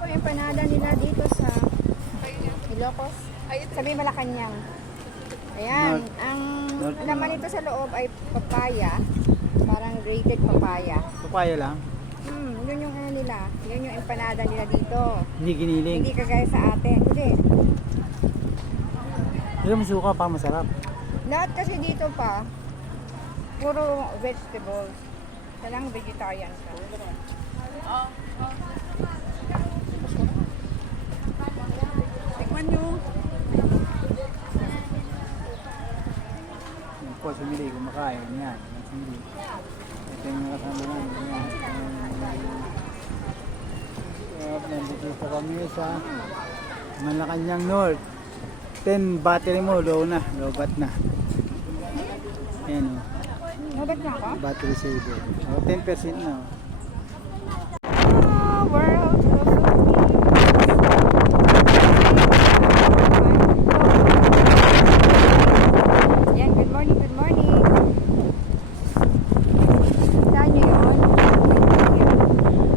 po yung empanada nila dito sa Ilocos. Sa may Malacanang. Ayan. Ang laman nito sa loob ay papaya. Parang grated papaya. Papaya lang. Yun yung ano nila. Yun yung empanada nila dito. Hindi giniling. Hindi kagaya sa atin. Hindi. Yung suka pa masarap. Lahat kasi dito pa, puro vegetables. Talang vegetarian ka. Tikman nyo. Yung po, sumili, kumakain. Yan. Hindi. Ito yung mga kasama namin. Yan. Nandito po kami sa Malacanang North. 10 battery mo, low na. Low bat na. Ayan o. Mabat na ako? Battery saver. O, 10% na o. World yan, good morning, good morning. Saan nyo yun?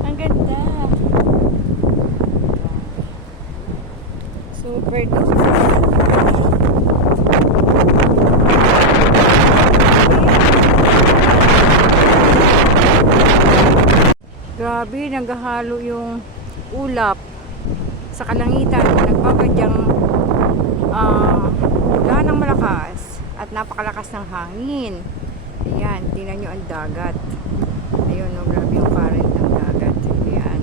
Ang ganda. Super grabe, naghahalo yung ulap sa kalangitan. Nagbabadyang ulan ng malakas at napakalakas ng hangin. Ayan, tingnan nyo ang dagat. Ayun, no, grabe yung current ng dagat. Ayan.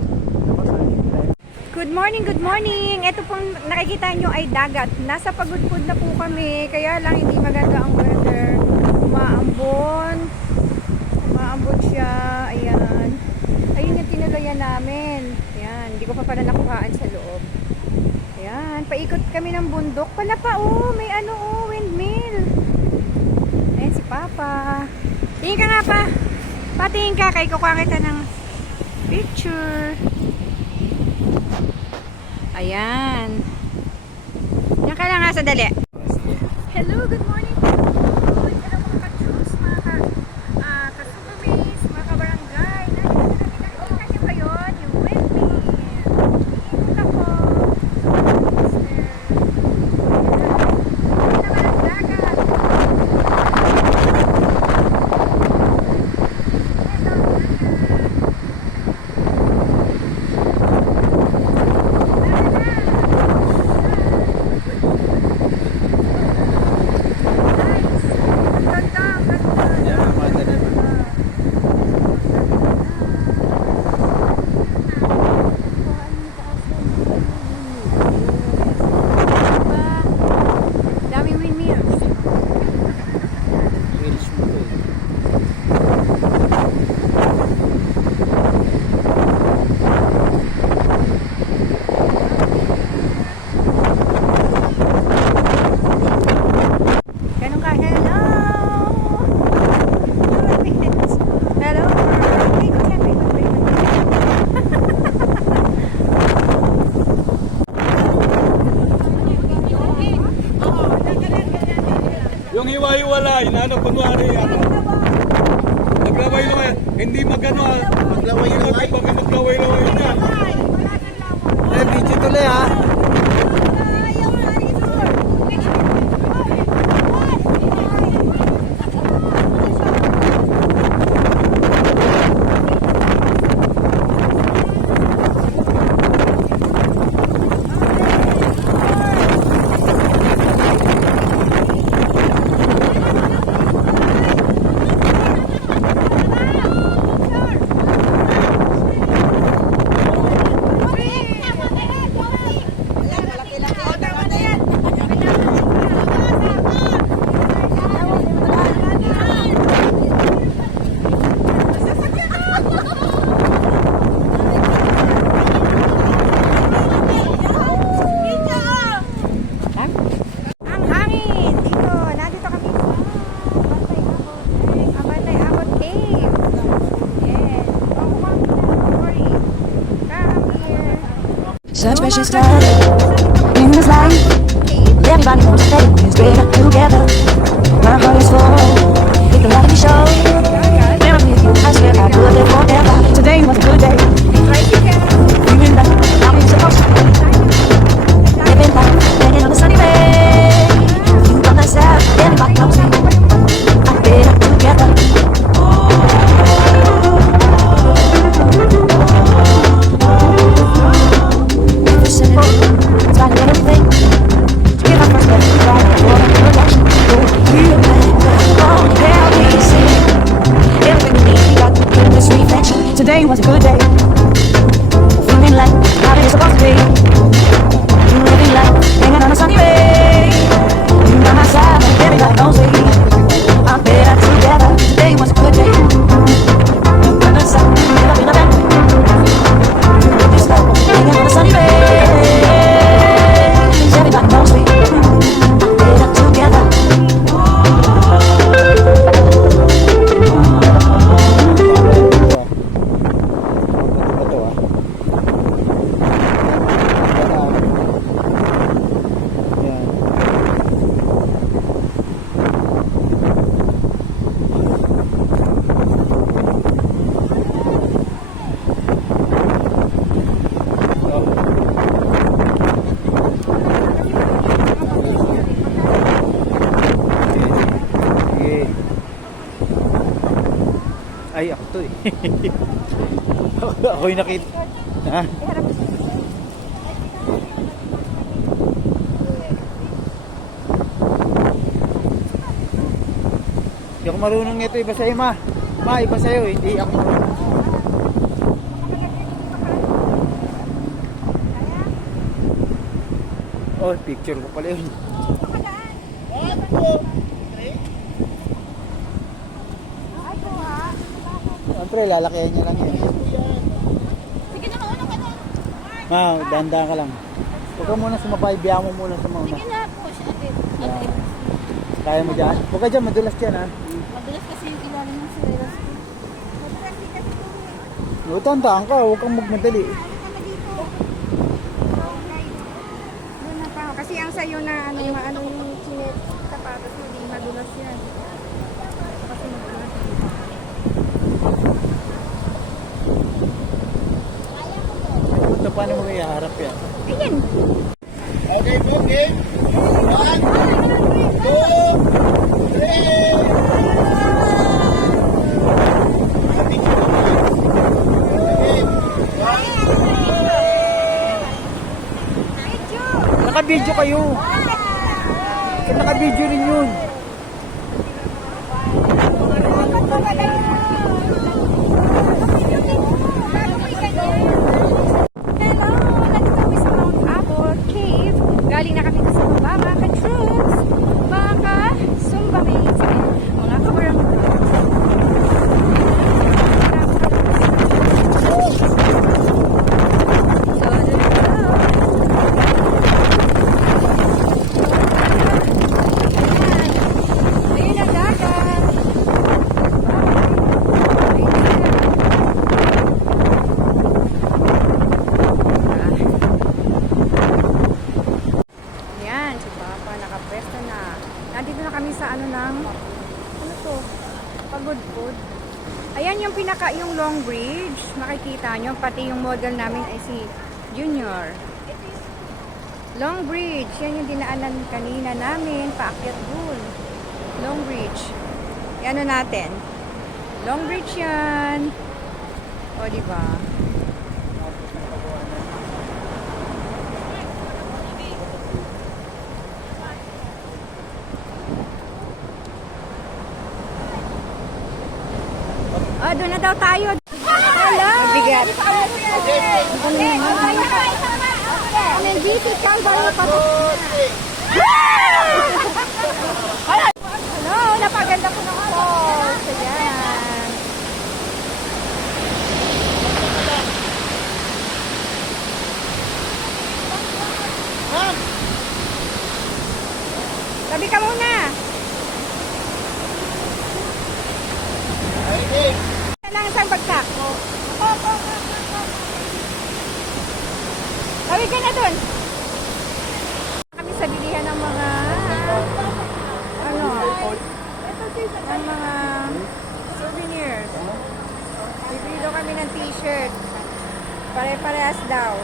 Good morning, good morning! Ito pong nakikita nyo ay dagat. Nasa Pagudpud na po kami, kaya lang hindi maganda ang weather. Umaambon. Umaambon siya. Ayan. Ayun yung tinulayan namin. Ayan, hindi ko pa pala nakuhaan sa loob. Ayan, paikot kami ng bundok. Pala pa, oh, may ano, oh, windmill. Ayan si Papa. Tingin ka nga pa. Patingin ka, kay kukuha kita ng picture. Ayan. Yan ka lang nga, sadali. Hello, good morning. Hello mga ka-troops, mga ka-sugamis, mga ka-barangay. Nakikita nyo ba yun? Yung windmill. Iikot ako. Ito naman ang dagat. Yung hiwa-hiwalay na ano kunwari maglaway-laway, hindi magano maglaway-laway, bakit maglaway-laway yan? Eh, video tuloy ha. Such precious time in this life. Everybody knows that it's greater together. My heart is full. It can let me show. When I'm with you, I swear I could live forever. Today was a good day. Feeling like I'm in Today was a good day. Feeling like how it's supposed to be. Living life, hanging on a sunny way. You by my side, every night, don't say. I'm better together. Today was a good day. Under the sun, never been a bad day. This life, hanging on a sunny way. Everybody knows me. Better together. Ay, ako to eh. Ako yung nakita. Ha? Hindi ako marunong nito. Iba sa'yo, ma. Ma, iba sa'yo. Hindi ako marunong. Oh, picture ko pala yun. Siyempre, lalakihan niya lang yan. Sige na, mauna ka na. Ma, dahan-dahan ka lang. Huwag ka muna sumabay, biya mo muna sa mauna. Sige na po, ate. Yan. Kaya mo dyan? Huwag ka dyan, madulas dyan ha. Madulas kasi yung ilalim ng sireras ko. Tandaan ka, huwag kang magmadali. Doon na pa. Kasi ang sayo na ano yung chinet sapatos mo, di madulas yan. Kasi madulas. Ito, paano mo iharap yan? Ayan. Okay, okay. 1, 2, 3. Naka-video kayo. Naka-video rin yun. Hello! Nandito kami sa Mount Apple Cave. Galing na kami sa baba, mga ka-troops, mga ka-sumbamates, mga ka-barangay. Ayun ang dagat. Yan, si Papa nakapwesto na. Nandito na kami sa ano to? Pagod food. Ayan yung yung Long Bridge. Makikita nyo, pati yung model namin ay si Junior. Long Bridge, yan yung dinaanan kanina namin, paakyat dun. Long Bridge. Yan natin. Long Bridge yan. O, diba? Ah, doon na daw tayo. Hello! Mabigat. Ano naman? Ang NBC Calvary pa. Hello! Napaganda po ng falls. Ayan. Tabi ka muna. Lang isang bagsak. Tabi ka na dun. Kami sa bilihan ng mga ng mga souvenirs. Bibili daw kami ng t-shirt. Pare-parehas daw.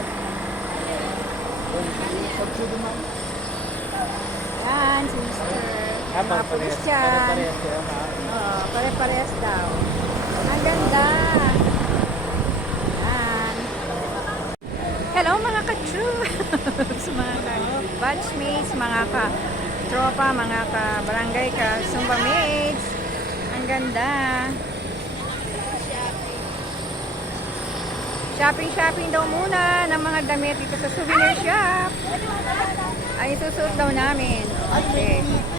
Yan, si Mr. Mga pulis yan. Pare-parehas daw. Ang ganda. Yan. Hello mga ka-troops, mga ka-batchmates, mga ka-tropa, mga ka-barangay, ka-sumbamates. Ang ganda. Shopping daw muna ng mga damit dito sa souvenir shop. Ay, susuot daw namin. Okay.